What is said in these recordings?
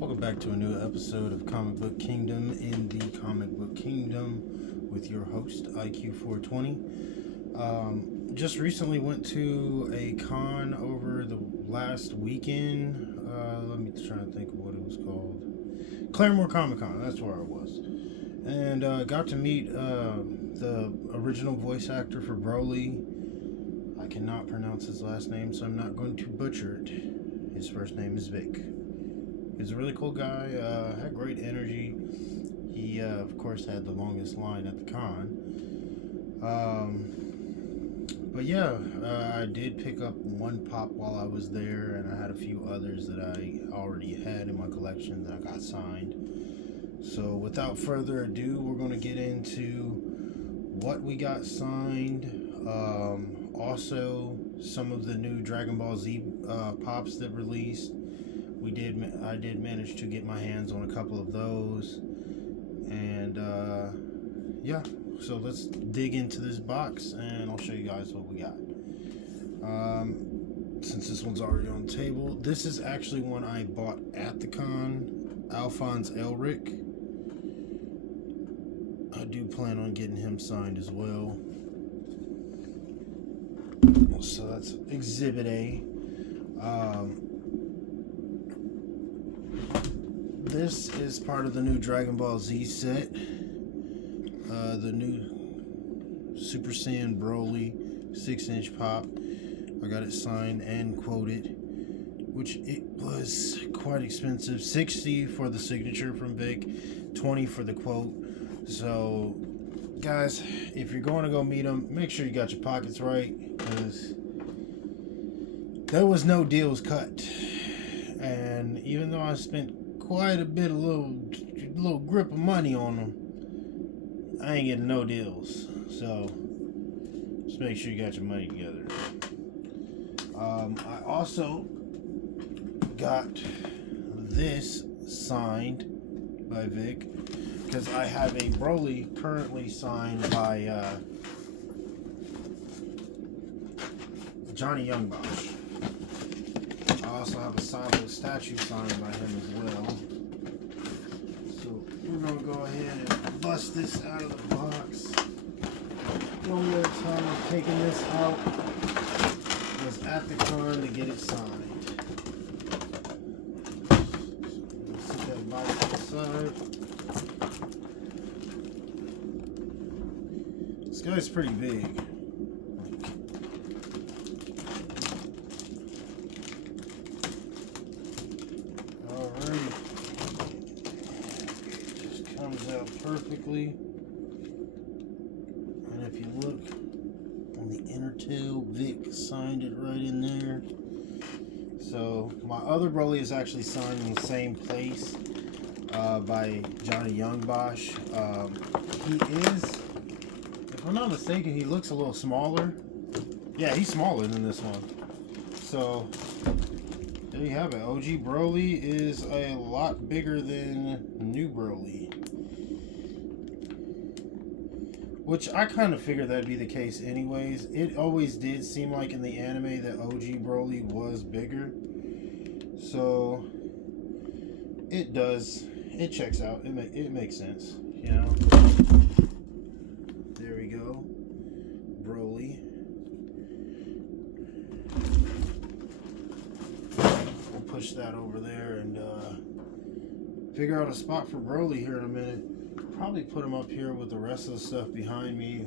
Welcome back to a new episode of Comic Book Kingdom in the Comic Book Kingdom with your host, IQ420. Just recently went to a con over the last weekend. Let me try to think of what it was called. Claremore Comic Con, that's where I was. And got to meet the original voice actor for Broly. I cannot pronounce his last name, so I'm not going to butcher it. His first name is Vic. He's a really cool guy, had great energy. He, of course, had the longest line at the con. But yeah, I did pick up one pop while I was there, and I had a few others that I already had in my collection that I got signed. So without further ado, we're going to get into what we got signed. Also, some of the new Dragon Ball Z pops that released. I did manage to get my hands on a couple of those, and yeah, so let's dig into this box and I'll show you guys what we got. Since this one's already on the table, this is actually one I bought at the con, Alphonse Elric. I do plan on getting him signed as well. So that's Exhibit A. This is part of the new Dragon Ball Z set. The new Super Saiyan Broly 6-inch pop. I got it signed and quoted, which it was quite expensive. $60 for the signature from Vic, $20 for the quote. So, guys, if you're going to go meet him, make sure you got your pockets right, because there was no deals cut. And even though I spent quite a bit, a little grip of money on them, I ain't getting no deals. So just make sure you got your money together. I also got this signed by Vic because I have a Broly currently signed by Johnny Youngbosh. I also have a Sabo statue signed by him as well. So we're going to go ahead and bust this out of the box. The only other time I've taken this out was at the con to get it signed. So set that box to the side. This guy's pretty big. Perfectly, and if you look on the inner tail, Vic signed it right in there. So my other Broly is actually signed in the same place by Johnny Youngbosh. He is, if I'm not mistaken, he looks a little smaller. Yeah, he's smaller than this one. So there you have it. OG Broly is a lot bigger than new Broly. Which I kind of figured that'd be the case anyways. It always did seem like in the anime that OG Broly was bigger. So it does. It checks out. It makes sense, you know. There we go. Broly. We'll push that over there and figure out a spot for Broly here in a minute. Probably put him up here with the rest of the stuff behind me.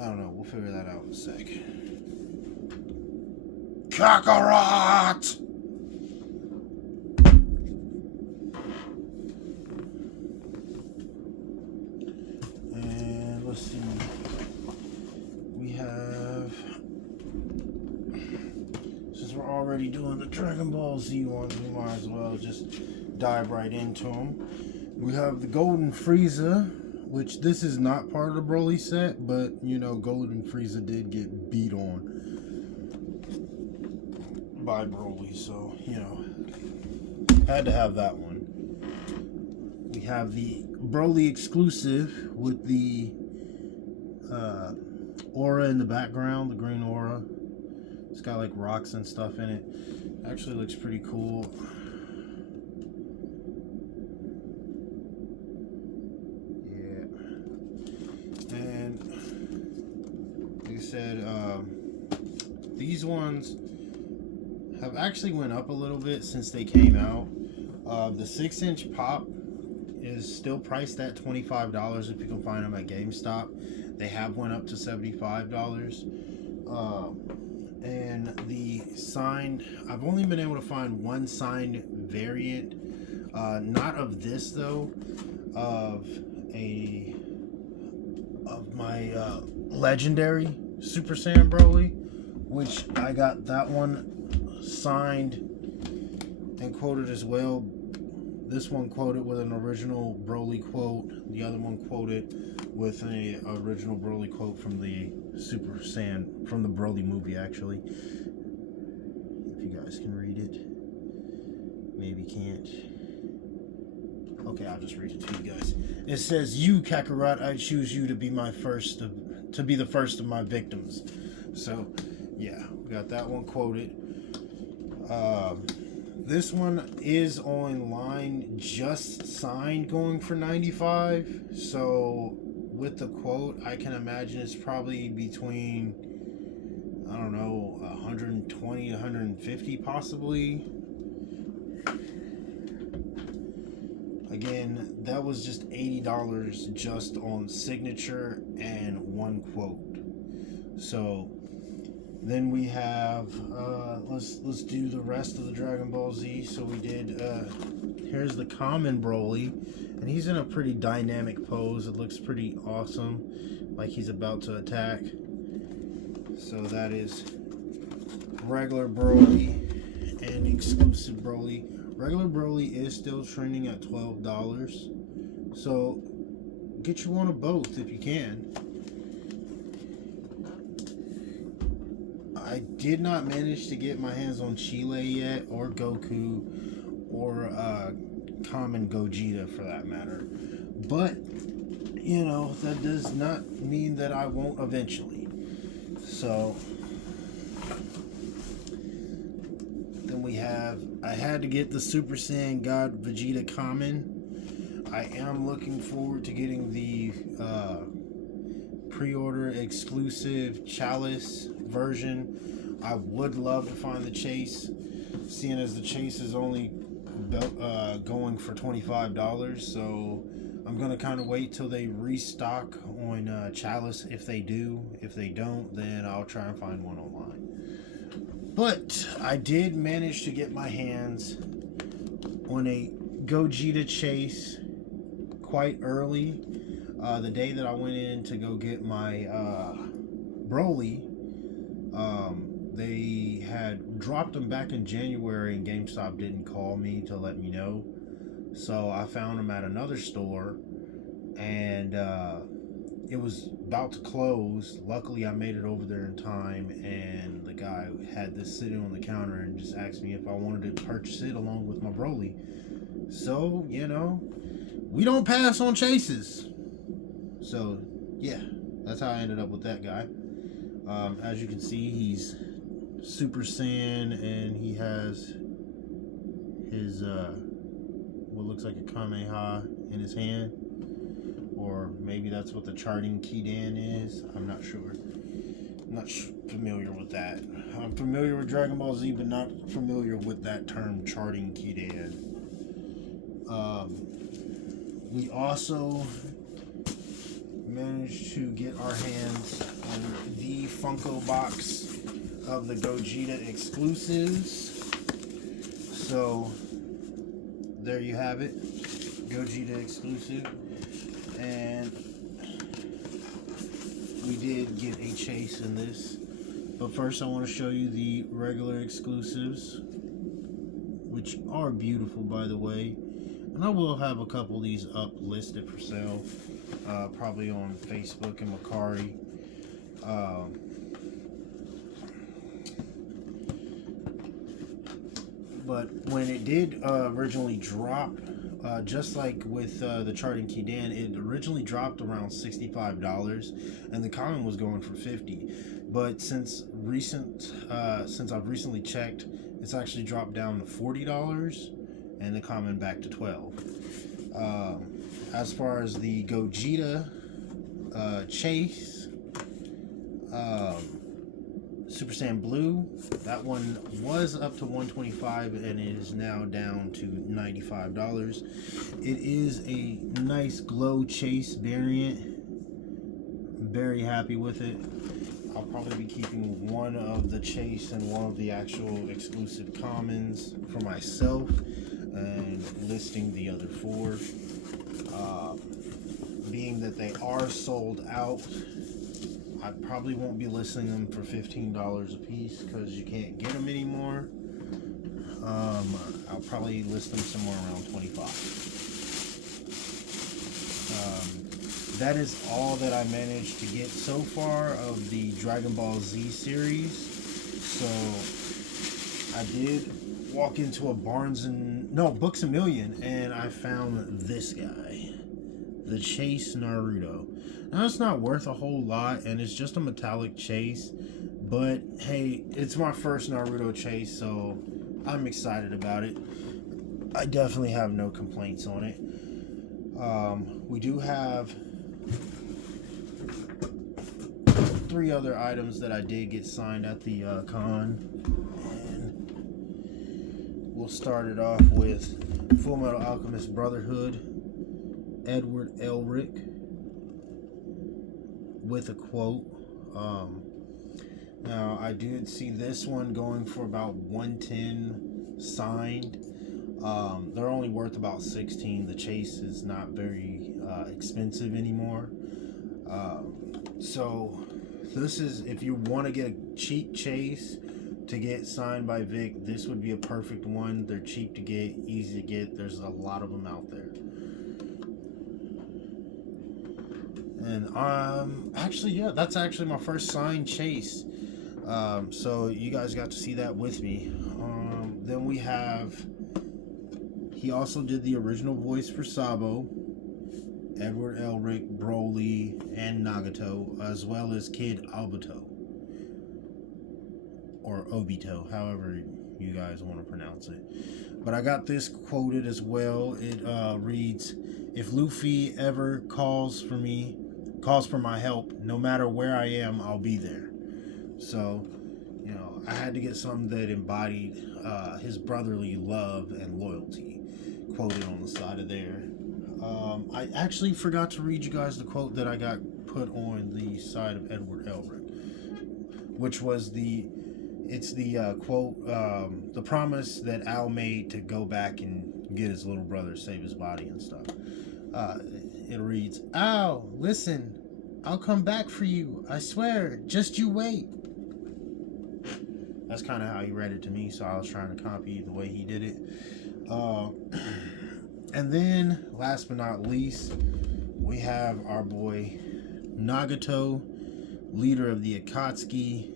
I don't know. We'll figure that out in a sec. Kakarot! And let's see. We have... We're already doing the Dragon Ball Z ones, we might as well just dive right into them. We have the Golden Frieza, which this is not part of the Broly set, but you know, Golden Frieza did get beat on by Broly, so you know, had to have that one. We have the Broly exclusive with the aura in the background, the green aura. It's got like rocks and stuff in it. Actually looks pretty cool. Yeah. And like I said, these ones have actually went up a little bit since they came out. The 6-inch pop is still priced at $25 if you can find them at GameStop. They have went up to $75. And the signed, I've only been able to find one signed variant, not of this though, of my legendary Super Saiyan Broly, which I got that one signed and quoted as well. This one quoted with an original Broly quote. The other one quoted with an original Broly quote from the Super Saiyan, from the Broly movie, actually. If you guys can read it. Maybe can't. Okay, I'll just read it to you guys. It says, "You, Kakarot, I choose you to be my first to be the first of my victims." So, yeah, we got that one quoted. This one is online, just signed, going for $95. So with the quote, I can imagine it's probably between, I don't know, 120 to 150 possibly. Again, that was just $80 just on signature and one quote. So then we have, let's do the rest of the Dragon Ball Z. So we did, here's the common Broly, and he's in a pretty dynamic pose. It looks pretty awesome, like he's about to attack. So that is regular Broly and exclusive Broly. Regular Broly is still trending at $12. So get you one of both if you can. I did not manage to get my hands on Chile yet, or Goku, or common Gogeta for that matter. But, you know, that does not mean that I won't eventually. So, then we have, I had to get the Super Saiyan God Vegeta common. I am looking forward to getting the pre-order exclusive Chalice version. I would love to find the chase, seeing as the chase is only going for $25. So I'm gonna kind of wait till they restock on Chalice. If they do, if they don't, then I'll try and find one online. But I did manage to get my hands on a Gogeta chase quite early. The day that I went in to go get my Broly, they had dropped them back in January, and GameStop didn't call me to let me know. So I found them at another store, and it was about to close. Luckily, I made it over there in time, and the guy had this sitting on the counter and just asked me if I wanted to purchase it along with my Broly. So, you know, we don't pass on chases. So, yeah, that's how I ended up with that guy. As you can see, he's Super Saiyan, and he has his, what looks like a Kamehameha in his hand. Or maybe that's what the charting Kidan is. I'm not sure. I'm not familiar with that. I'm familiar with Dragon Ball Z, but not familiar with that term, charting Kidan. We also managed to get our hands on the Funko box of the Gogeta exclusives. So there you have it, Gogeta exclusive. And we did get a chase in this, but first I want to show you the regular exclusives, which are beautiful, by the way. And I will have a couple of these up listed for sale, probably on Facebook and Mercari. But when it did originally drop just like with the Charting Key Dan, it originally dropped around $65, and the common was going for $50. But since I've recently checked, it's actually dropped down to $40, and the common back to $12. As far as the Gogeta Chase Super Saiyan Blue, that one was up to $125 and is now down to $95. It is a nice glow chase variant. Very happy with it. I'll probably be keeping one of the chase and one of the actual exclusive commons for myself and listing the other 4. Being that they are sold out, I probably won't be listing them for $15 a piece because you can't get them anymore. I'll probably list them somewhere around $25. That is all that I managed to get so far of the Dragon Ball Z series. So I did walk into a Books A Million, and I found this guy, the Chase Naruto. Now it's not worth a whole lot, and it's just a metallic chase, but hey, it's my first Naruto chase, so I'm excited about it. I definitely have no complaints on it. We do have 3 other items that I did get signed at the con, and we'll start it off with Fullmetal Alchemist Brotherhood, Edward Elric, with a quote. Now I did see this one going for about $110 signed. They're only worth about $16. The chase is not very expensive anymore. So this is, if you want to get a cheap chase to get signed by Vic, this would be a perfect one. They're cheap to get, easy to get. There's a lot of them out there. And actually, yeah, that's actually my first signed chase. So you guys got to see that with me. Then we have, he also did the original voice for Sabo, Edward Elric, Broly, and Nagato, as well as Kid Obito, or Obito, however you guys want to pronounce it. But I got this quoted as well. It reads, "If Luffy ever calls for my help, no matter where I am, I'll be there." So, you know, I had to get something that embodied his brotherly love and loyalty, quoted on the side of there. I actually forgot to read you guys the quote that I got put on the side of Edward Elric, which was the quote, the promise that Al made to go back and get his little brother, save his body and stuff. It reads, "Al, listen, I'll come back for you. I swear, just you wait." That's kind of how he read it to me, so I was trying to copy the way he did it. And then, last but not least, we have our boy Nagato, leader of the Akatsuki.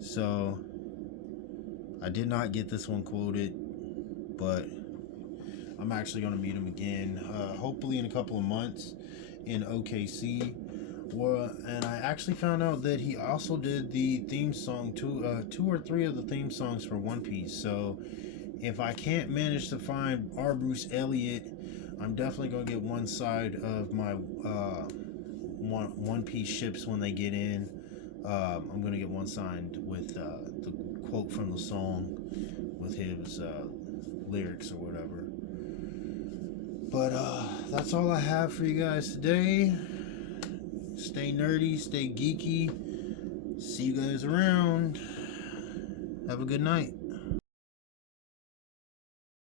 So, I did not get this one quoted, but I'm actually going to meet him again, hopefully in a couple of months in OKC. And I actually found out that he also did the theme song, 2 or 3 of the theme songs for One Piece. So if I can't manage to find R. Bruce Elliott, I'm definitely going to get one side of my One Piece ships when they get in. I'm going to get one signed with the quote from the song with his lyrics or whatever. But that's all I have for you guys today. Stay nerdy, stay geeky. See you guys around. Have a good night.